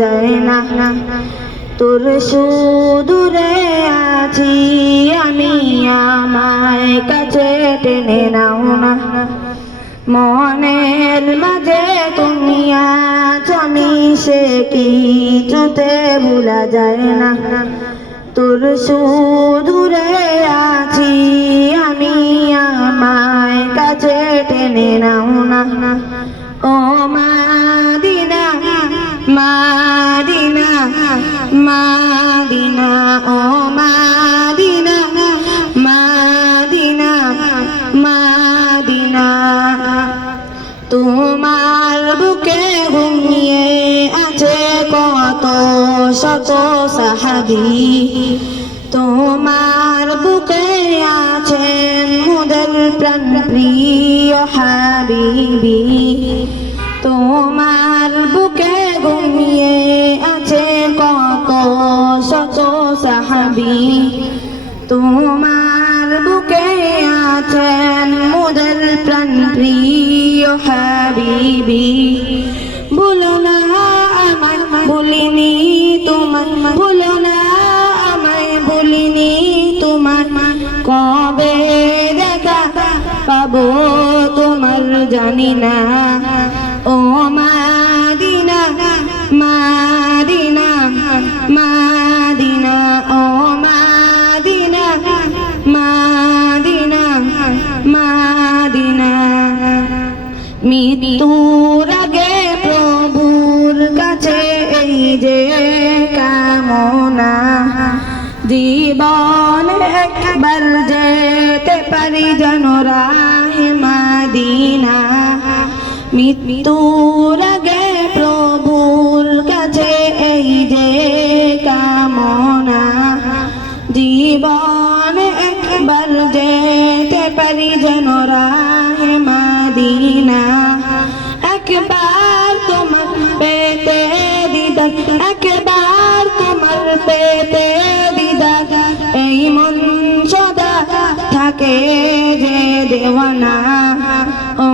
যায় না। তোর সুদূরে আছি আমি, আমায় কাছে টেনে নাও না। মনের মাঝে তুমি আছো, আমি সে কিছুতে ভুলা যায় না। তোর সুদূরে আছি আমি, আমায় কাছে টেনে নাও না। ও মাদিনা মাদিনা মাদিনা, ও মাদিনা মাদিনা মাদিনা, তোমার বুকে ঘুমিয়ে আছে কত শত সাহাবী। তোমার বুকে আছেন মোদের প্রাণ প্রিয় হাবিবি। তোমার বুকে ঘুমিয়ে আছে কত শত সাহাবী। তোমার বুকে আছেন মোদের প্রাণ প্রিয় হাবিবি। ভুলো না আমায়, ভুলিনি তোমার, ভুলো না আমায়, ভুলিনি তোমার। কবে দেখা পাবো তোমার জানি না। ও মাদিনা মাদিনা মাদিনা, ও মাদিনা মাদিনা মাদিনা। মৃত্যুর আগে প্রভুর কাছে এই যে কামনা, জীবন একবার যেতে পারি যেন রাহে মাদিনা। মৃত্যুর আগে প্রভুর কাছে এই যে কামনা, জীবন একবার যেতে পারি যেন রাহে মাদিনা। একবার তোমার পেতে দিদার, একবার তোমার পেতে দিদার, এই মন সদা থাকে যে দেওয়ানা। ও